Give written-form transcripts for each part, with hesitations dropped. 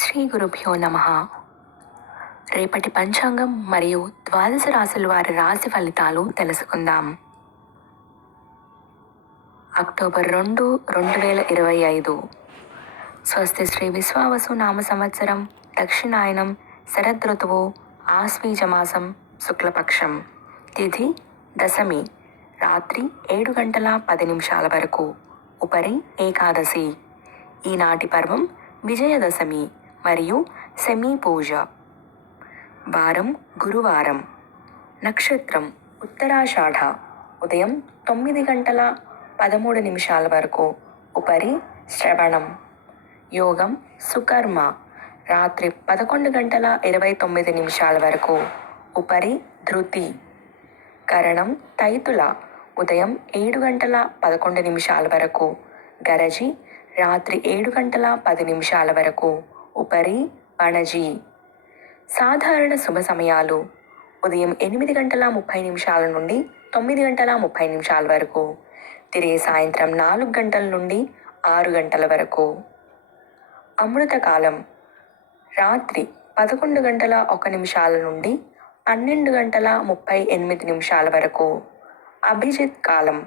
శ్రీ గురుభ్యో నమః. రేపటి పంచాంగం మరియు ద్వాదశ రాశుల వారి రాశి ఫలితాలు తెలుసుకుందాం. అక్టోబర్ 2, 2025. స్వస్తి శ్రీ విశ్వావసు నామ సంవత్సరం, దక్షిణాయనం, శరదృతువు, ఆశ్వీజ మాసం, శుక్లపక్షం. తిథి దశమి, రాత్రి 7:10 వరకు. ఉపరి ఏకాదశి. ఈనాటి పర్వం విజయదశమి మరియు సెమీ పూజ. వారం గురువారం. నక్షత్రం ఉత్తరాషాఢ. ఉదయం 9:13 వరకు. ఉపరి శ్రవణం. యోగం సుకర్మ. రాత్రి 11:29 వరకు. ఉపరి ధృతి. కరణం తైతుల. ఉదయం 7:11 వరకు. గరజి రాత్రి 7:10 వరకు. ఉపరి పణజి. సాధారణ శుభ సమయాలు: ఉదయం 8:30 నుండి 9:30 వరకు. తిరిగి సాయంత్రం 4 గంటల నుండి 6 గంటల వరకు. అమృతకాలం: రాత్రి 11:01 నుండి 12:38 వరకు. అభిజిత్ కాలం: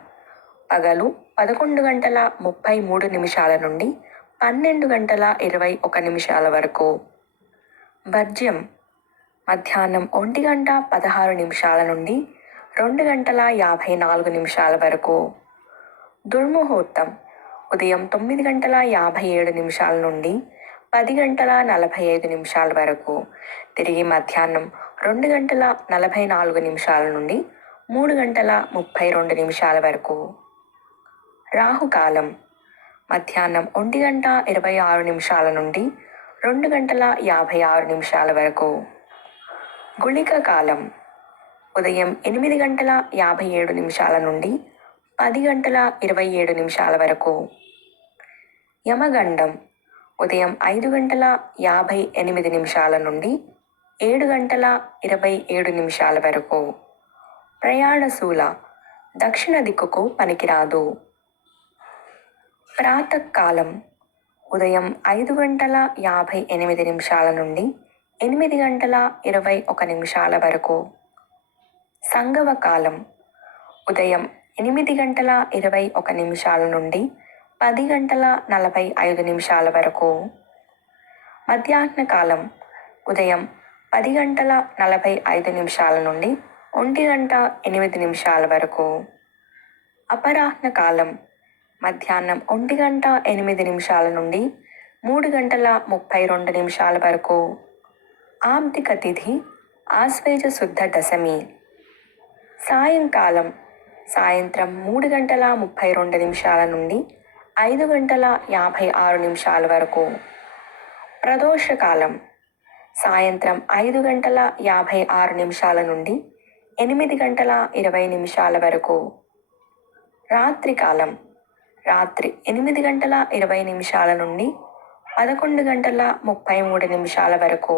పగలు 11:33 నుండి 12:21 వరకు. వర్జ్యం: మధ్యాహ్నం 1:16 నుండి 2:54 వరకు. దుర్ముహూర్తం: ఉదయం 9:57 నుండి 10:45 వరకు. తిరిగి మధ్యాహ్నం 2:44 నుండి 3:32 వరకు. రాహుకాలం: మధ్యాహ్నం 1:26 నుండి 2:56 వరకు. గుళిక కాలం: ఉదయం 8:57 నుండి 10:27 వరకు. యమగండం: ఉదయం 5:58 నుండి 7:27 వరకు. ప్రయాణశూల. దక్షిణ దిక్కుకు పనికిరాదు. ప్రాతకాలం: ఉదయం 5:58 నుండి 8:21 వరకు. సంగవకాలం: ఉదయం 8:21 నుండి 10:45 వరకు. మధ్యాహ్న కాలం: ఉదయం 10:45 నుండి 1:08 వరకు. అపరాహ్న కాలం: మధ్యాహ్నం 1:08 నుండి 3:32 వరకు. ఆబ్దిక తిథి ఆశ్వేజ శుద్ధ దశమి. సాయంకాలం: సాయంత్రం 3:32 నుండి 5:56 వరకు. ప్రదోషకాలం: సాయంత్రం 5:56 నుండి 8:20 వరకు. రాత్రికాలం: రాత్రి 8:20 నుండి 11:33 వరకు.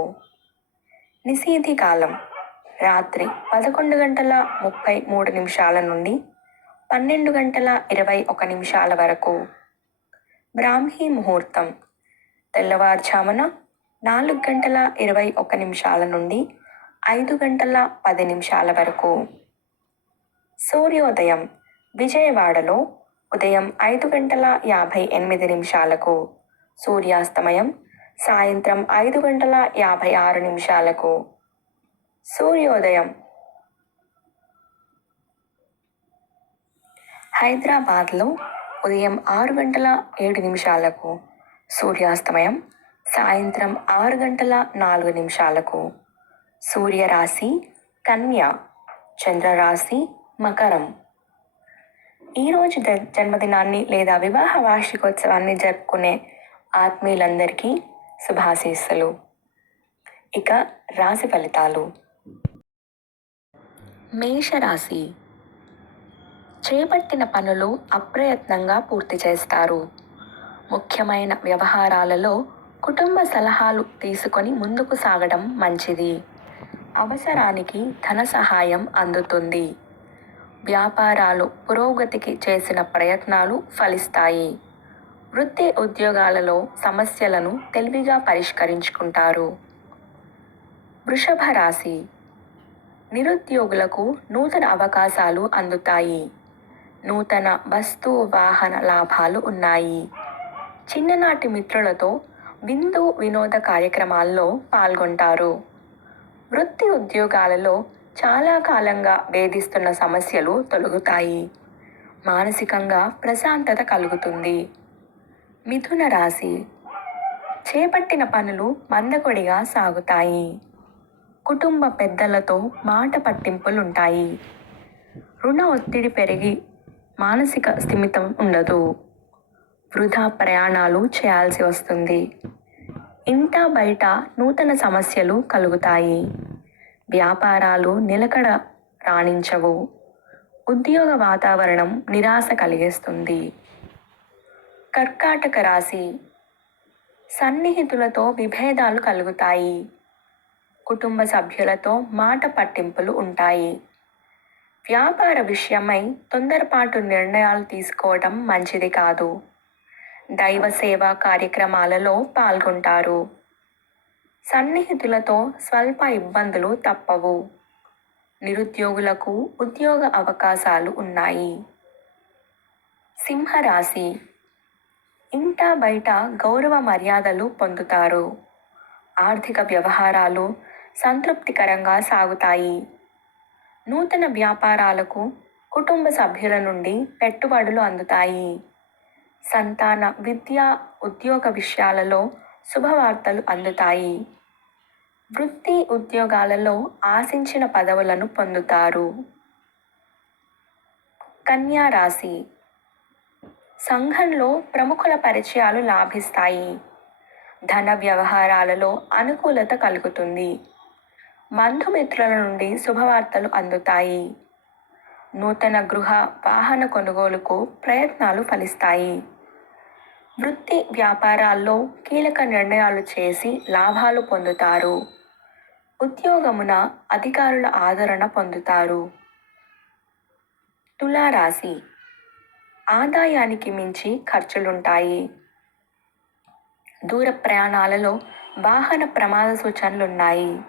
నిశీథి కాలం: రాత్రి 11:33 నుండి 12:21 వరకు. బ్రాహ్మీ ముహూర్తం: తెల్లవారుజామున 4:21 నుండి 5:10 వరకు. సూర్యోదయం: విజయవాడలో ఉదయం 5:58. సూర్యాస్తమయం సాయంత్రం 5:56. సూర్యోదయం హైదరాబాద్లో ఉదయం 6:07. సూర్యాస్తమయం సాయంత్రం 6:04. సూర్యరాశి కన్య, చంద్రరాశి మకరం. ఈరోజు జన్మదినాన్ని లేదా వివాహ వార్షికోత్సవాన్ని జరుపుకునే ఆత్మీయులందరికీ శుభాశీస్సులు. ఇక రాశి ఫలితాలు. మేషరాశి. చేపట్టిన పనులు అప్రయత్నంగా పూర్తి చేస్తారు. ముఖ్యమైన వ్యవహారాలలో కుటుంబ సలహాలు తీసుకొని ముందుకు సాగడం మంచిది. అవసరానికి ధన సహాయం అందుతుంది. వ్యాపారాలు పురోగతికి చేసిన ప్రయత్నాలు ఫలిస్తాయి. వృత్తి ఉద్యోగాలలో సమస్యలను తెలివిగా పరిష్కరించుకుంటారు. వృషభ రాశి. నిరుద్యోగులకు నూతన అవకాశాలు అందుతాయి. నూతన వస్తు వాహన లాభాలు ఉన్నాయి. చిన్ననాటి మిత్రులతో విందు వినోద కార్యక్రమాల్లో పాల్గొంటారు. వృత్తి ఉద్యోగాలలో చాలా కాలంగా వేధిస్తున్న సమస్యలు తొలగుతాయి. మానసికంగా ప్రశాంతత కలుగుతుంది. మిథున రాశి. చేపట్టిన పనులు మందకొడిగా సాగుతాయి. కుటుంబ పెద్దలతో మాట పట్టింపులుంటాయి. రుణ ఒత్తిడి పెరిగి మానసిక స్థిమితం ఉండదు. వృధా ప్రయాణాలు చేయాల్సి వస్తుంది. ఇంట బయట నూతన సమస్యలు కలుగుతాయి. వ్యాపారాలు నిలకడ రాణించవు. ఉద్యోగ వాతావరణం నిరాశ కలిగిస్తుంది. కర్కాటక రాశి. సన్నిహితులతో విభేదాలు కలుగుతాయి. కుటుంబ సభ్యులతో మాట పట్టింపులు ఉంటాయి. వ్యాపార విషయమై తొందరపాటు నిర్ణయాలు తీసుకోవడం మంచిది కాదు. దైవ సేవా కార్యక్రమాలలో పాల్గొంటారు. సన్నిహితులతో స్వల్ప ఇబ్బందులు తప్పవు. నిరుద్యోగులకు ఉద్యోగ అవకాశాలు ఉన్నాయి. సింహరాశి. ఇంట బయట గౌరవ మర్యాదలు పొందుతారు. ఆర్థిక వ్యవహారాలు సంతృప్తికరంగా సాగుతాయి. నూతన వ్యాపారాలకు కుటుంబ సభ్యుల నుండి పెట్టుబడులు అందుతాయి. సంతాన విద్య ఉద్యోగ విషయాలలో శుభవార్తలు అందుతాయి. వృత్తి ఉద్యోగాలలో ఆశించిన పదవులను పొందుతారు. కన్యా రాశి. సంఘంలో ప్రముఖుల పరిచయాలు లాభిస్తాయి. ధన వ్యవహారాలలో అనుకూలత కలుగుతుంది. బంధుమిత్రుల నుండి శుభవార్తలు అందుతాయి. నూతన గృహ వాహన కొనుగోలుకు ప్రయత్నాలు ఫలిస్తాయి. వృత్తి వ్యాపారాల్లో కీలక నిర్ణయాలు చేసి లాభాలు పొందుతారు. ఉద్యోగమున అధికారుల ఆదరణ పొందుతారు. తులారాశి. ఆదాయానికి మించి ఖర్చులుంటాయి. దూర ప్రయాణాలలో వాహన ప్రమాద సూచనలున్నాయి.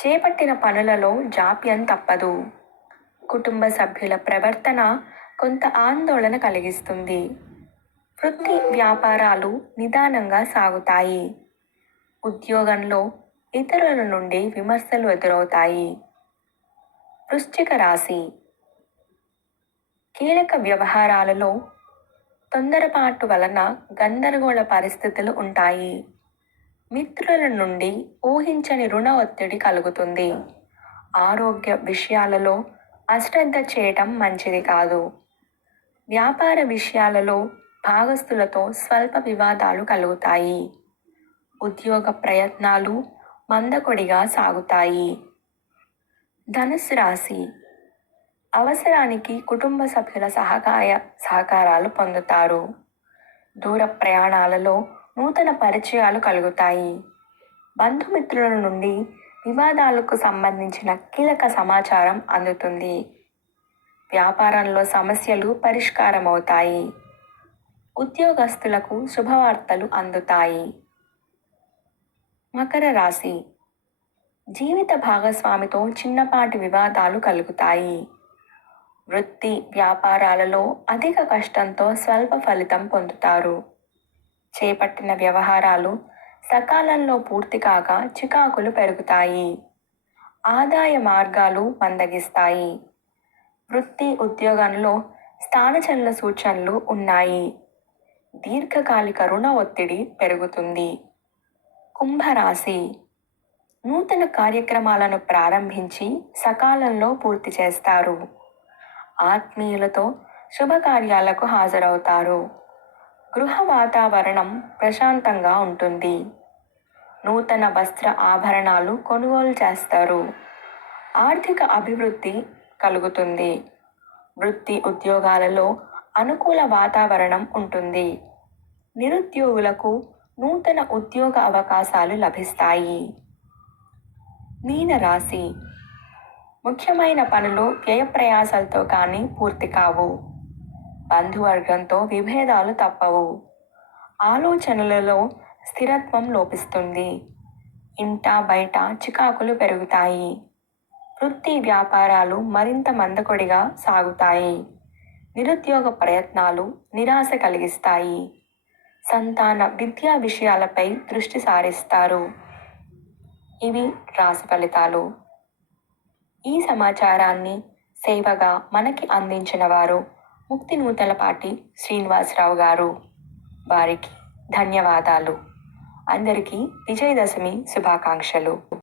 చేపట్టిన పనులలో జాప్యం తప్పదు. కుటుంబ సభ్యుల ప్రవర్తన కొంత ఆందోళన కలిగిస్తుంది. వృత్తి వ్యాపారాలు నిదానంగా సాగుతాయి. ఉద్యోగంలో ఇతరుల నుండి విమర్శలు ఎదురవుతాయి. వృశ్చిక రాశి. కీలక వ్యవహారాలలో తొందరపాటు వలన గందరగోళ పరిస్థితులు ఉంటాయి. మిత్రుల నుండి ఊహించని రుణ ఒత్తిడి కలుగుతుంది. ఆరోగ్య విషయాలలో అశ్రద్ధ చేయటం మంచిది కాదు. వ్యాపార విషయాలలో భాగస్తులతో స్వల్ప వివాదాలు కలుగుతాయి. ఉద్యోగ ప్రయత్నాలు మందకొడిగా సాగుతాయి. ధనుస్సు రాశి. అవసరానికి కుటుంబ సభ్యుల సహకారాలు పొందుతారు. దూర ప్రయాణాలలో నూతన పరిచయాలు కలుగుతాయి. బంధుమిత్రుల నుండి వివాదాలకు సంబంధించిన కీలక సమాచారం అందుతుంది. వ్యాపారంలో సమస్యలు పరిష్కారమవుతాయి. ఉద్యోగస్తులకు శుభవార్తలు అందుతాయి. మకర రాశి. జీవిత భాగస్వామితో చిన్నపాటి వివాదాలు కలుగుతాయి. వృత్తి వ్యాపారాలలో అధిక కష్టంతో స్వల్ప ఫలితం పొందుతారు. చేపట్టిన వ్యవహారాలు సకాలంలో పూర్తి కాక చికాకులు పెరుగుతాయి. ఆదాయ మార్గాలు మందగిస్తాయి. వృత్తి ఉద్యోగంలో స్థానచలన సూచనలు ఉన్నాయి. దీర్ఘకాలిక రుణ ఒత్తిడి పెరుగుతుంది. కుంభరాశి. నూతన కార్యక్రమాలను ప్రారంభించి సకాలంలో పూర్తి చేస్తారు. ఆత్మీయులతో శుభకార్యాలకు హాజరవుతారు. గృహ వాతావరణం ప్రశాంతంగా ఉంటుంది. నూతన వస్త్ర ఆభరణాలు కొనుగోలు చేస్తారు. ఆర్థిక అభివృద్ధి కలుగుతుంది. వృత్తి ఉద్యోగాలలో అనుకూల వాతావరణం ఉంటుంది. నిరుద్యోగులకు నూతన ఉద్యోగ అవకాశాలు లభిస్తాయి. మీనరాశి. ముఖ్యమైన పనులు వ్యయప్రయాసాలతో కానీ పూర్తి కావు. బంధువర్గంతో విభేదాలు తప్పవు. ఆలోచనలలో స్థిరత్వం లోపిస్తుంది. ఇంట బయట చికాకులు పెరుగుతాయి. వృత్తి వ్యాపారాలు మరింత మందకొడిగా సాగుతాయి. నిరుద్యోగ ప్రయత్నాలు నిరాశ కలిగిస్తాయి. సంతాన విద్యా విషయాలపై దృష్టి సారిస్తారు. ఇవి రాశి ఫలితాలు. ఈ సమాచారాన్ని సేవగా మనకి అందించిన వారు ముక్తినూతలపాటి శ్రీనివాసరావు గారు. వారికి ధన్యవాదాలు. అందరికీ విజయదశమి శుభాకాంక్షలు.